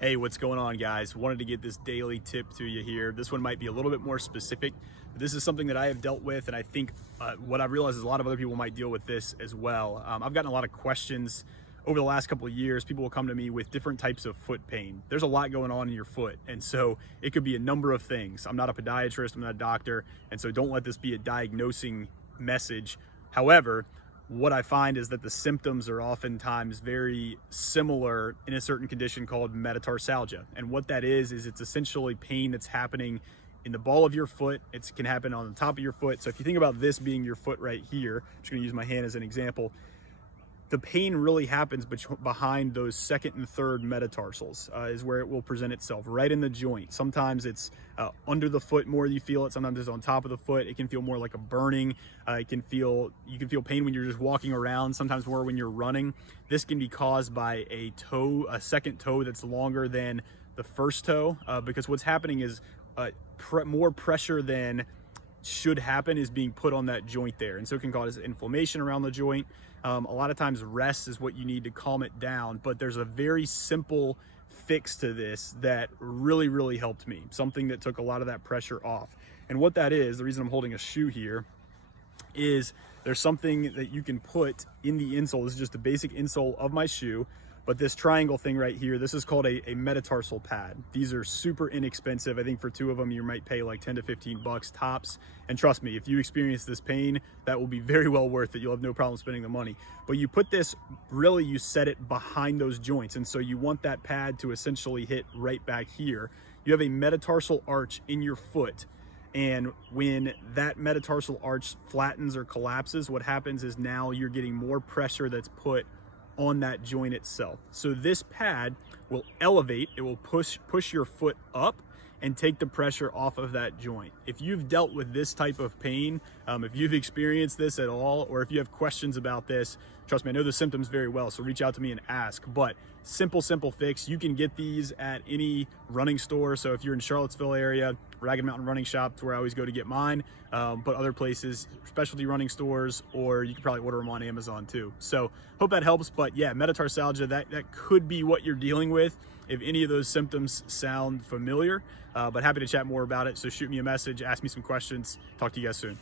Hey, what's going on, guys? Wanted to get this daily tip to you here. This one might be a little bit more specific, but this is something that I have dealt with, and I think what I've realized is a lot of other people might deal with this as well. I've gotten a lot of questions over the last couple of years. People will come to me with different types of foot pain. There's a lot going on in your foot, and so it could be a number of things. I'm not a podiatrist, I'm not a doctor, and so don't let this be a diagnosing message. However, what I find is that the symptoms are oftentimes very similar in a certain condition called metatarsalgia. And what that is it's essentially pain that's happening in the ball of your foot. It can happen on the top of your foot. So if you think about this being your foot right here, I'm just gonna use my hand as an example. The pain really happens behind those second and third metatarsals is where it will present itself, right in the joint. Sometimes it's under the foot more you feel it. Sometimes it's on top of the foot. It can feel more like a burning. You can feel pain when you're just walking around, sometimes more when you're running. This can be caused by a second toe that's longer than the first toe, because what's happening is more pressure than should happen is being put on that joint there, and so it can cause inflammation around the joint. A lot of times rest is what you need to calm it down, but there's a very simple fix to this that really helped me, something that took a lot of that pressure off. And what that is, the reason I'm holding a shoe here, is there's something that you can put in the insole. This is just the basic insole of my shoe, but this triangle thing right here, this is called a metatarsal pad. These are super inexpensive. I think for two of them, you might pay like 10 to 15 bucks tops. And trust me, if you experience this pain, that will be very well worth it. You'll have no problem spending the money. But you put this, really, you set it behind those joints. And so you want that pad to essentially hit right back here. You have a metatarsal arch in your foot. And when that metatarsal arch flattens or collapses, what happens is now you're getting more pressure that's put on that joint itself. So this pad will elevate, it will push your foot up and take the pressure off of that joint. If you've dealt with this type of pain, if you've experienced this at all, or if you have questions about this, trust me, I know the symptoms very well, so reach out to me and ask. But simple fix. You can get these at any running store. So if you're in Charlottesville area, Ragged Mountain Running Shop is where I always go to get mine, but other places, specialty running stores, or you can probably order them on Amazon too. So hope that helps. But yeah, metatarsalgia, that could be what you're dealing with if any of those symptoms sound familiar, but happy to chat more about it. So shoot me a message, ask me some questions. Talk to you guys soon.